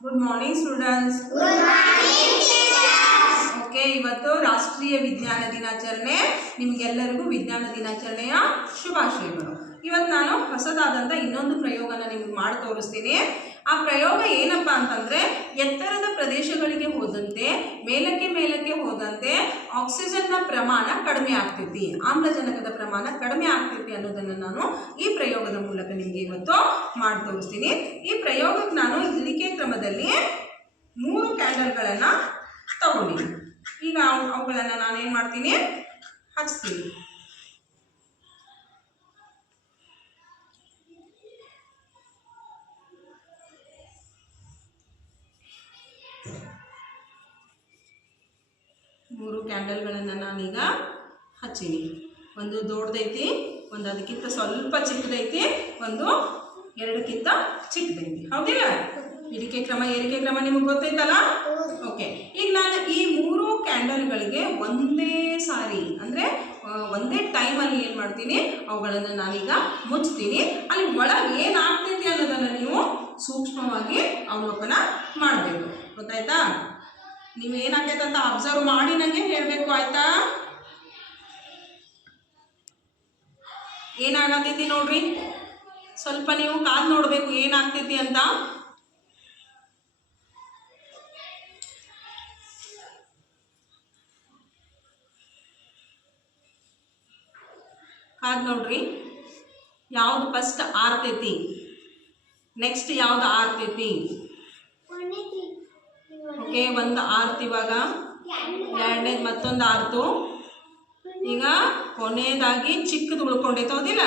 Good morning, students. Good morning, teachers. Okay, ಇವತ್ತು ರಾಷ್ಟ್ರೀಯ ವಿಜ್ಞಾನ ದಿನಾಚರಣೆ. ನಿಮಗೆಲ್ಲರಿಗೂ ವಿಜ್ಞಾನ ದಿನಾಚರಣೆಯ ಶುಭಾಶಯಗಳು. ಇವತ್ತು ನಾನು ಹೊಸದಾದಂಥ ಇನ್ನೊಂದು ಪ್ರಯೋಗನ ನಿಮಗೆ ಮಾಡಿ ತೋರಿಸ್ತೀನಿ. ಆ ಪ್ರಯೋಗ ಏನಪ್ಪ ಅಂತಂದರೆ, ಎತ್ತರದ ಪ್ರದೇಶಗಳಿಗೆ ಹೋದಂತೆ ಮೇಲಕ್ಕೆ ಹೋದಂತೆ ಆಕ್ಸಿಜನ್ನ ಪ್ರಮಾಣ ಕಡಿಮೆ ಆಗ್ತೈತಿ, ಆಮ್ಲಜನಕದ ಪ್ರಮಾಣ ಕಡಿಮೆ ಆಗ್ತೈತಿ ಅನ್ನೋದನ್ನು ನಾನು ಈ ಪ್ರಯೋಗದ ಮೂಲಕ ನಿಮಗೆ ಇವತ್ತು ಮಾಡಿ ತೋರಿಸ್ತೀನಿ. ಈ ಪ್ರಯೋಗಕ್ಕೆ ನಾನು ಇಳಿಕೆ ಕ್ರಮದಲ್ಲಿ 3 ಕ್ಯಾಂಡಲ್ಗಳನ್ನು ತಗೊಂಡಿದ್ದೀನಿ. ಈಗ ಅವುಗಳನ್ನು ನಾನೇನು ಮಾಡ್ತೀನಿ, ಹಚ್ತೀನಿ. ಮೂರು ಕ್ಯಾಂಡಲ್ಗಳನ್ನು ನಾನೀಗ ಹಚ್ಚೀನಿ. ಒಂದು ದೊಡ್ಡದೈತಿ, ಒಂದು ಅದಕ್ಕಿಂತ ಸ್ವಲ್ಪ ಚಿಕ್ಕದೈತಿ, ಒಂದು 2ಕ್ಕಿಂತ ಚಿಕ್ಕದೈತಿ. ಹೌದಿಲ್ಲ? ಇಳಿಕೆ ಕ್ರಮ ಏರಿಕೆ ಕ್ರಮ ನಿಮಗೆ ಗೊತ್ತೈತಲ್ಲ? ಓಕೆ. ಈಗ ನಾನು ಈ 3 ಕ್ಯಾಂಡಲ್ಗಳಿಗೆ ಒಂದೇ ಸಾರಿ ಅಂದರೆ ಒಂದೇ ಟೈಮಲ್ಲಿ ಏನು ಮಾಡ್ತೀನಿ, ಅವುಗಳನ್ನು ನಾನೀಗ ಮುಚ್ತೀನಿ. ಅಲ್ಲಿ ಒಳಗೆ ಏನಾಗ್ತೈತಿ ಅನ್ನೋದನ್ನು ನೀವು ಸೂಕ್ಷ್ಮವಾಗಿ ಅವಲೋಕನ ಮಾಡಬೇಕು. ಗೊತ್ತಾಯ್ತಾ? ನೀವು ಏನಾಗೈತೆ ಅಂತ ಅಬ್ಸರ್ವ್ ಮಾಡಿ ನನಗೆ ಹೇಳಬೇಕು, ಆಯ್ತಾ? ಏನಾಗತೈತಿ ನೋಡ್ರಿ, ಸ್ವಲ್ಪ ನೀವು ಕಾದು ನೋಡಬೇಕು ಏನಾಗ್ತೈತಿ ಅಂತ. ಕಾದು ನೋಡ್ರಿ, ಯಾವುದು ಫಸ್ಟ್ ಆರ್ತೈತಿ, ನೆಕ್ಸ್ಟ್ ಯಾವುದು ಆರ್ತೈತಿ. ಓಕೆ, ಒಂದು ಆರ್ತು, ಇವಾಗ ಎರಡನೇದು ಮತ್ತೊಂದು ಆರ್ತು. ಈಗ ಕೊನೆಯದಾಗಿ ಚಿಕ್ಕದು ಉಳ್ಕೊಂಡೈತೆ, ಹೌದಿಲ್ಲ?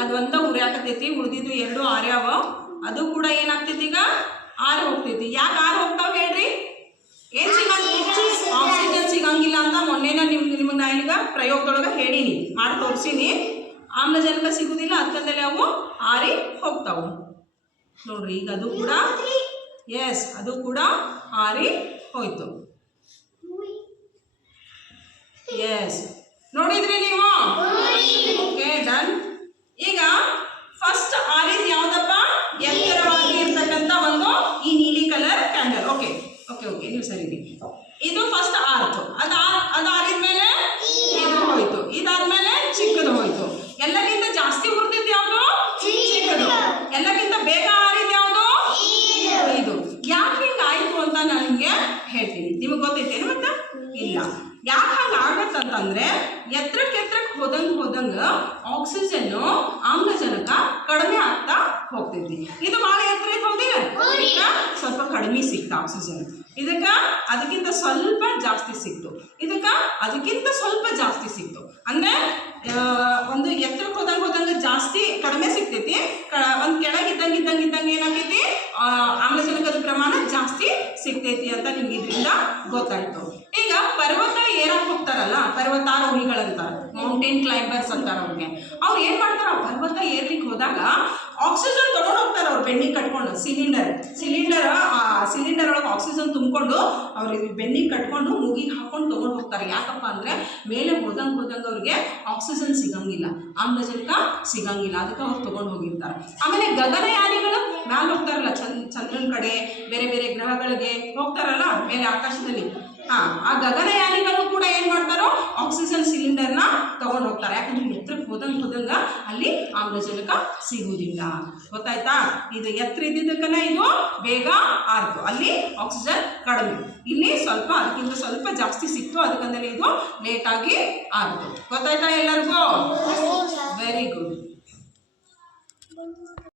ಅದು ಒಂದ ಉರಿಯಾಕತೈತಿ, ಉಳಿದಿದ್ದು 2 ಆರ್ಯಾವ. ಅದು ಕೂಡ ಏನಾಗ್ತೈತಿ, ಈಗ ಆರು ಹೋಗ್ತೈತಿ. ಯಾಕೆ ಆರು ಹೋಗ್ತಾವ ಹೇಳ್ರಿ? ಏನು ಆಕ್ಸಿಜನ್ ಸಿಗಂಗಿಲ್ಲ ಅಂತ ಮೊನ್ನೆನ ನಿಮಗೆ ನಾನು ಈಗ ಪ್ರಯೋಗದೊಳಗೆ ಹೇಳೀನಿ, ಮಾಡಿ ತೋರಿಸೀನಿ. ಆಮ್ಲಜನಕ ಸಿಗುವುದಿಲ್ಲ, ಅದಕ್ಕಂದಲೇ ಅವು ಆರಿ ಹೋಗ್ತಾವು ನೋಡ್ರಿ. ಈಗ ಅದು ಕೂಡ ಅದು ಕೂಡ ಆರಿ ಹೋಯ್ತು. ನೋಡಿದ್ರಿ ನೀವು? Okay, done. ಈಗ ಫಸ್ಟ್ ಆರಿದ್ ಯಾವ್ದಪ್ಪ? ಎತ್ತರವಾಗಿ ಇರ್ತಕ್ಕಂಥ ಒಂದು ಈ ನೀಲಿ colour candle. Okay okay okay ನೀವು ಸರಿ. ಇದು ಫಸ್ಟ್ ಆರ್ತು. ಅದು ಆರಿದ್ಮೇಲೆ ಇದು ಹೋಯ್ತು, ಇದಾದ್ಮೇಲೆ ಚಿಕ್ಕದು ಹೋಯ್ತು. ಎಲ್ಲಕ್ಕಿಂತ ಜಾಸ್ತಿ ಉಳಿದಿದ್ದು ಯಾವುದು? ಚಿಕ್ಕದು. ಎಲ್ಲಕ್ಕಿಂತ ಬೇಗ ಆರಿದ್ ಯಾವುದು? ಇದು. ಯಾಕೆ ಹಿಂಗಾಯ್ತು ಅಂತ ನಾನು ನಿಮಗೆ ಹೇಳ್ತೀನಿ. ನಿಮಗೆ ಗೊತ್ತೈತೇನು? ಮತ್ತೆ ಇಲ್ಲ. ಯಾಕೆ ಹಂಗೆ ಆಗತ್ತಂತಂದ್ರೆ, ಎತ್ತರಕ್ಕೆ ಹೋದಂಗೆ ಆಕ್ಸಿಜನ್ನು ಆಮ್ಲಜನಕ ಕಡಿಮೆ ಆಗ್ತಾ ಹೋಗ್ತೈತಿ. ಇದು ಭಾಳ ಎತ್ತರ ಐತೆ, ಹೌದಿಲ್ಲ? ಸ್ವಲ್ಪ ಕಡಿಮೆ ಸಿಕ್ತು ಆಕ್ಸಿಜನ್. ಅದಕ್ಕಿಂತ ಸ್ವಲ್ಪ ಜಾಸ್ತಿ ಸಿಕ್ತು, ಅದಕ್ಕಿಂತ ಸ್ವಲ್ಪ ಜಾಸ್ತಿ ಸಿಕ್ತು. ಅಂದರೆ ಒಂದು ಎತ್ತರಕ್ಕೆ ಹೋದಂಗೆ ಜಾಸ್ತಿ ಕಡಿಮೆ ಸಿಗ್ತೈತಿ, ಒಂದು ಕೆಳಗಿದ್ದಂಗೆ ಏನಾಗೈತಿ, ಆಮ್ಲಜನಕದ ಪ್ರಮಾಣ ಜಾಸ್ತಿ ಸಿಗ್ತೈತಿ ಅಂತ ನಿಮ್ಗೆ ಇದರಿಂದ ಗೊತ್ತಾಯ್ತು. ಈಗ ಪರ್ವತ ಏರಕ್ಕೆ ಹೋಗ್ತಾರಲ್ಲ, ಪರ್ವತಾರೋಹಿಗಳಂತ, ಮೌಂಟೇನ್ ಕ್ಲೈಂಬರ್ಸ್ ಅಂತಾರೆ ಅವ್ರಿಗೆ. ಅವ್ರು ಏನು ಮಾಡ್ತಾರೆ, ಪರ್ವತ ಏರ್ಲಿಕ್ಕೆ ಹೋದಾಗ ಆಕ್ಸಿಜನ್ ತೊಗೊಂಡು ಹೋಗ್ತಾರೆ. ಅವ್ರು ಬೆನ್ನಿಗೆ ಕಟ್ಕೊಂಡು ಸಿಲಿಂಡರ್ ಒಳಗೆ ಆಕ್ಸಿಜನ್ ತುಂಬಿಕೊಂಡು ಅವ್ರಿಗೆ ಬೆನ್ನಿಗೆ ಕಟ್ಕೊಂಡು ಮೂಗಿಗೆ ಹಾಕೊಂಡು ತೊಗೊಂಡು ಹೋಗ್ತಾರೆ. ಯಾಕಪ್ಪ ಅಂದರೆ ಮೇಲೆ ಹೋದಂಗೆ ಅವ್ರಿಗೆ ಆಕ್ಸಿಜನ್ ಸಿಗಂಗಿಲ್ಲ, ಆಮ್ಲಜನಕ ಸಿಗಂಗಿಲ್ಲ, ಅದಕ್ಕೆ ಅವ್ರು ತೊಗೊಂಡು ಹೋಗಿರ್ತಾರೆ. ಆಮೇಲೆ ಗಗನಯಾನಿಗಳು ಮ್ಯಾಲೆ ಹೋಗ್ತಾರಲ್ಲ, ಚಂದ್ರನ ಕಡೆ, ಬೇರೆ ಬೇರೆ ಗ್ರಹಗಳಿಗೆ ಹೋಗ್ತಾರಲ್ಲ ಮೇಲೆ ಆಕಾಶದಲ್ಲಿ. ಆ ಗಗನಯಾನಿಗಳು ಕೂಡ ಏನು ಮಾಡ್ತಾರೋ, ಆಕ್ಸಿಜನ್ ಸಿಲಿಂಡರ್ನ ತೊಗೊಂಡು ಹೋಗ್ತಾರೆ. ಯಾಕಂದ್ರೆ ಎತ್ತರಕ್ಕೆ ಹೋದಂಗೆ ಅಲ್ಲಿ ಆಮ್ಲಜನಕ ಸಿಗುವುದಿಲ್ಲ. ಗೊತ್ತಾಯ್ತಾ? ಇದು ಎತ್ತರ ಇದ್ದಿದ್ದಕ್ಕನ ಇದು ಬೇಗ ಆರ್ತು, ಅಲ್ಲಿ ಆಕ್ಸಿಜನ್ ಕಡಿಮೆ, ಇಲ್ಲಿ ಸ್ವಲ್ಪ ಅದಕ್ಕಿಂತ ಸ್ವಲ್ಪ ಜಾಸ್ತಿ ಸಿಕ್ತು, ಅದಕ್ಕಂದ್ರೆ ಇದು ಲೇಟಾಗಿ ಆರ್ತು. ಗೊತ್ತಾಯ್ತಾ ಎಲ್ಲರಿಗೂ?